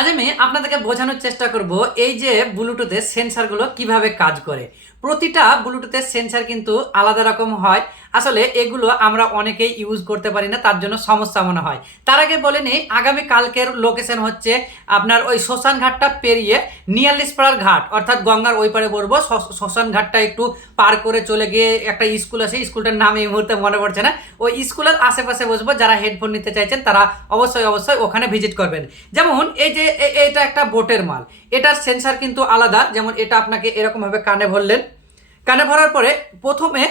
আজ আমি আপনাদেরকে বোঝানোর চেষ্টা করব এই যে ব্লুটুথের সেন্সরগুলো কিভাবে কাজ করে। প্রতিটা ব্লুটুথের সেন্সর কিন্তু আলাদা রকম হয়। আসলে এগুলো আমরা অনেকেই ইউজ করতে পারি না, তার জন্য সমস্যা মনে হয়। তার আগে বলে নিই, আগামী কালকের লোকেশন হচ্ছে আপনার ওই শ্মশান ঘাটটা পেরিয়ে নিয়ালিশপাড়ার ঘাট, অর্থাৎ গঙ্গার ওই পারে বলবো। শ্মশান ঘাটটা একটু পার করে চলে গিয়ে একটা স্কুল আছে, স্কুলটার নাম এই মুহূর্তে মনে পড়ছে না। ওই স্কুলের আশেপাশে বসবো, যারা হেডফোন নিতে চাইছেন তারা অবশ্যই অবশ্যই ওখানে ভিজিট করবেন। যেমন এই যে এটা একটা বোটের মাল, এটার সেন্সার কিন্তু আলাদা। যেমন এটা আপনাকে এরকমভাবে কানে ভরলেন, কানে ভরার পরে প্রথমে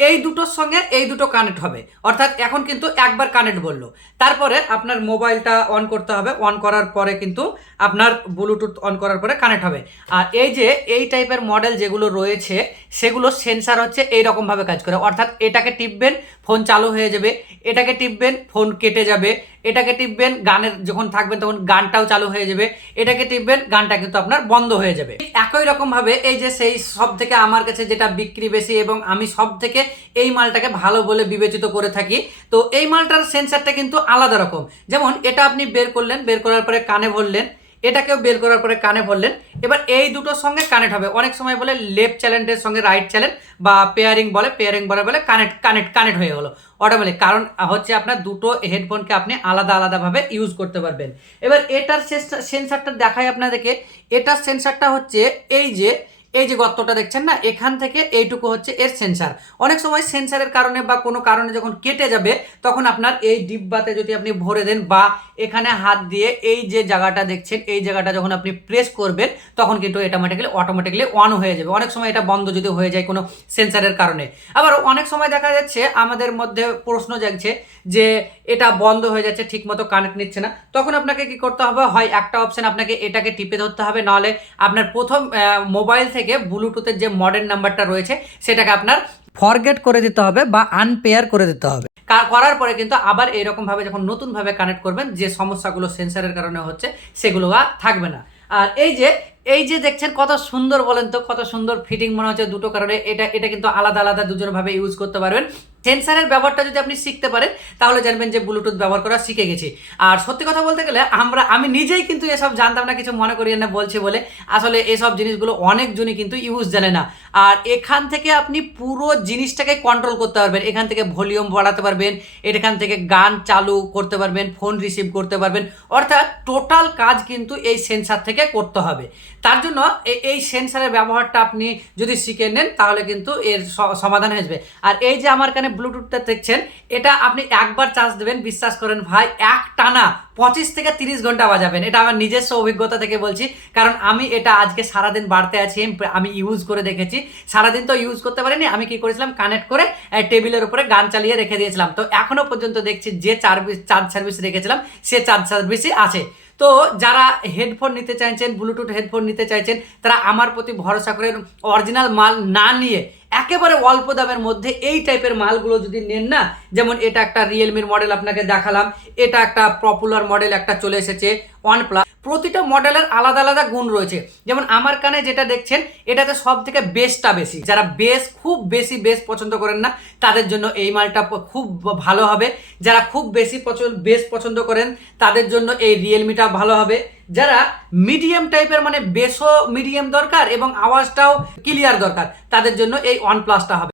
এই দুটোর সঙ্গে এই দুটো কানেক্ট হবে, অর্থাৎ এখন কিন্তু একবার কানেক্ট বললো। তারপরে আপনার মোবাইলটা অন করতে হবে, অন করার পরে কিন্তু আপনার ব্লুটুথ অন করার পরে কানেক্ট হবে। আর এই যে এই টাইপের মডেল যেগুলো রয়েছে সেগুলো সেন্সার হচ্ছে এইরকমভাবে কাজ করে, অর্থাৎ এটাকে টিপবেন ফোন চালু হয়ে যাবে, এটাকে টিপবেন ফোন কেটে যাবে, এটাকে টিপবেন গানের যখন থাকবেন তখন গানটাও চালু হয়ে যাবে, এটাকে টিপবেন গানটা কিন্তু আপনার বন্ধ হয়ে যাবে। একই রকম ভাবে এই যে সেই সব থেকে আমার কাছে যেটা বিক্রি বেশি এবং আমি সব থেকে এই মালটাকে ভালো বলে বিবেচিত করে থাকি, তো এই মালটার সেন্সারটা কিন্তু আলাদা রকম। যেমন এটা আপনি বের করলেন, বের করার পরে কানে ভরলেন, এটাকেও বের করার পরে কানে ভরলেন, এবার এই দুটোর সঙ্গে কানেক্ট হবে। অনেক সময় বলে লেফট চ্যানেলের সঙ্গে রাইট চ্যানেল বা পেয়ারিং বলে, পেয়ারিং বলে বলে কানেক্ট হয়ে গেলো অটোমেটিক। কারণ হচ্ছে আপনার দুটো হেডফোনকে আপনি আলাদা আলাদাভাবে ইউজ করতে পারবেন। এবার এটার সেন্সারটা দেখাই আপনাদেরকে। এটার সেন্সারটা হচ্ছে এই যে গর্তটা দেখছেন না, এখান থেকে এইটুকু হচ্ছে এর সেন্সার। অনেক সময় সেন্সারের কারণে বা কোনো কারণে যখন কেটে যাবে তখন আপনার এই ডিব্বাতে যদি আপনি ভরে দেন বা এখানে হাত দিয়ে এই যে জায়গাটা দেখছেন এই জায়গাটা যখন আপনি প্রেস করবেন তখন কিন্তু এটা অটোমেটিক্যালি অন হয়ে যাবে। অনেক সময় এটা বন্ধ যদি হয়ে যায় কোনো সেন্সারের কারণে। আবার অনেক সময় দেখা যাচ্ছে আমাদের মধ্যে প্রশ্ন জাগছে যে এটা বন্ধ হয়ে যাচ্ছে, ঠিক মতো কানেক্ট নিচ্ছে না, তখন আপনাকে কি করতে হবে, হয় একটা অপশন আপনাকে এটাকে টিপে ধরতে হবে, নাহলে আপনার প্রথম মোবাইল থেকে ব্লুটুথের যে মডেল নাম্বারটা রয়েছে সেটাকে আপনার ফরগেট করে দিতে হবে বা আনপেয়ার করে দিতে হবে। করার পরে কিন্তু আবার এইরকমভাবে যখন নতুনভাবে কানেক্ট করবেন, যে সমস্যাগুলো সেন্সারের কারণে হচ্ছে সেগুলো আর থাকবে না। আর এই যে দেখছেন কত সুন্দর, বলেন তো কত সুন্দর ফিটিং মনে হচ্ছে দুটো কারণে। এটা কিন্তু আলাদা আলাদা দুজনভাবে ইউজ করতে পারবেন। সেন্সারের ব্যবহারটা যদি আপনি শিখতে পারেন তাহলে জানবেন যে ব্লুটুথ ব্যবহার করা শিখে গেছি। আর সত্যি কথা বলতে গেলে আমি নিজেই কিন্তু এসব জানতাম না, কিছু মনে করিয়েন না বলছি বলে। আসলে এসব জিনিসগুলো অনেকজনই কিন্তু ইউজ জানে না। আর এখান থেকে আপনি পুরো জিনিসটাকে কন্ট্রোল করতে পারবেন, এখান থেকে ভলিউম বাড়াতে পারবেন, এখান থেকে গান চালু করতে পারবেন, ফোন রিসিভ করতে পারবেন, অর্থাৎ টোটাল কাজ কিন্তু এই সেন্সার থেকে করতে হবে। তার জন্য এই সেন্সারের ব্যবহারটা আপনি যদি শিখে নেন তাহলে কিন্তু এর সমাধান হয়ে যাবে। আর এই যে আমার কানে ব্লুটুথটা দেখছেন, এটা আপনি একবার চার্জ দেবেন, বিশ্বাস করেন ভাই, এক টানা 25 থেকে 30 ঘন্টা বাজাবেন। এটা আমার নিজস্ব অভিজ্ঞতা থেকে বলছি, কারণ আমি এটা আজকে সারাদিন বাড়তে আছি, আমি ইউজ করে দেখেছি। সারাদিন তো ইউজ করতে পারিনি, আমি কি করেছিলাম, কানেক্ট করে টেবিলের উপরে গান চালিয়ে রেখে দিয়েছিলাম। তো এখনো পর্যন্ত দেখছি যে চার্জ সার্ভিস রেখেছিলাম সে চার্জ সার্ভিসই আছে। তো যারা হেডফোন নিতে চাইছেন, ব্লুটুথ হেডফোন নিতে চাইছেন, তারা আমার প্রতি ভরসা করে অরিজিনাল মাল না নিয়ে একেবারে অল্প দামের মধ্যে এই টাইপের মালগুলো যদি নেন না, যেমন এটা একটা রিয়েলমির মডেল আপনাকে দেখালাম, এটা একটা পপুলার মডেল একটা চলে এসেছে ওয়ানপ্লাস। প্রতিটা মডেলের আলাদা আলাদা গুণ রয়েছে। যেমন আমার কানে যেটা দেখছেন এটাতে সব থেকে বেসটা বেশি, যারা খুব বেশি বেস পছন্দ করেন না তাদের জন্য এই মালটা খুব ভালো হবে। যারা খুব বেশি বেস পছন্দ করেন তাদের জন্য এই রিয়েলমিটা ভালো হবে। যারা মিডিয়াম টাইপের, মানে বেসও মিডিয়াম দরকার এবং আওয়াজটাও ক্লিয়ার দরকার, তাদের জন্য এই ওয়ানপ্লাসটা হবে।